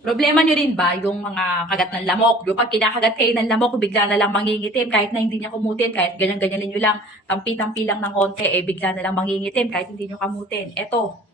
Problema nyo rin ba yung mga kagat ng lamok? Yung pag kinakagat kayo ng lamok, bigla na lang mangingitim kahit na hindi niya kumutin, kahit ganyan-ganyanin nyo lang, tampi-tampi lang ng konti, bigla na lang mangingitim kahit hindi nyo kamutin. Ito,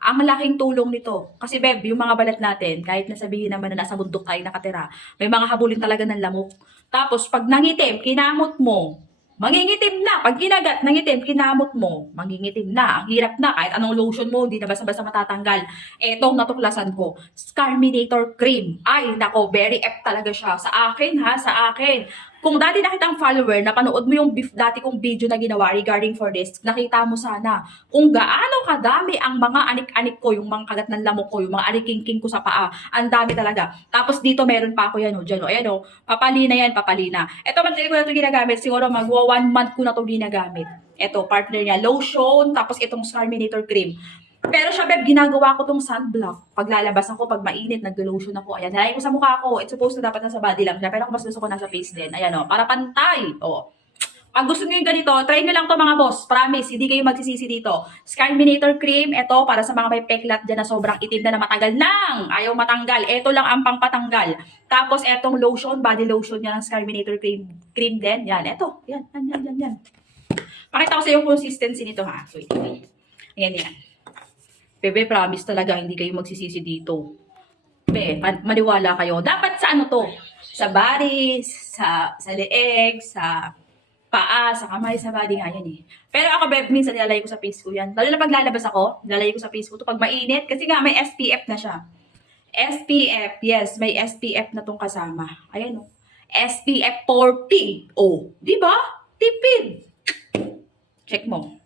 ang malaking tulong nito. Kasi Beb, yung mga balat natin, kahit nasabihin naman na nasa bundok tayo nakatira, may mga habulin talaga ng lamok. Tapos, pag nangitim, kinamot mo, mangingitim na. Pag kinagat, nangitim, kinamot mo, mangingitim na. Ang hirap na. Kahit anong lotion mo, hindi na basta-basta matatanggal. Etong natuklasan ko, Scarminator Cream. Ay, nako, very F talaga siya. Sa akin ha, sa akin. Kung dati nakitang follower, napanood mo yung dati kong video na ginawa regarding for this, nakita mo sana kung gaano kadami ang mga anik-anik ko, yung mga kagat ng lamok ko, yung mga anikingking ko sa paa. Ang dami talaga. Tapos dito meron pa ako yan, dyan, ayan o, papalina yan, papalina. Ito, matagal ko na ito ginagamit, siguro magwa 1 month ko na ito ginagamit. Ito, partner niya, lotion, tapos itong Scarminator Cream. Pero siya, Beb, ginagawa ko tong sunblock. Pag lalabas ako, pag mainit, nag-lotion ako. Ayan, nalagay ko sa mukha ko. It's supposed to dapat nasa body lang siya. Pero ako mas gusto ko nasa face din. Ayan o, para pantay. O. Pag gusto nyo yung ganito, try nyo lang to mga boss. Promise, hindi kayo magsisisi dito. Scarminator Cream, ito para sa mga may peklat dyan na sobrang itim na matagal nang ayaw matanggal. Ito lang ang pangpatanggal. Tapos etong lotion, body lotion yan ng Scarminator Cream din. Yan, ito. Yan. Pakita ko sa yung consistency nito ha. Wait. Ayan. Bebe, promise talaga, hindi kayo magsisisi dito. Be, maniwala kayo. Dapat sa ano to? Sa body, sa leeg, sa paa, sa kamay, sa body nga yan eh. Pero ako, Beb, minsan nilalagay ko sa face ko yan. Lalo na pag lalabas ako, nilalagay ko sa face ko to pag mainit. Kasi nga, may SPF na siya. SPF, yes, may SPF na tong kasama. Ayan o. SPF 40. Oh, di ba? Tipid. Check mo.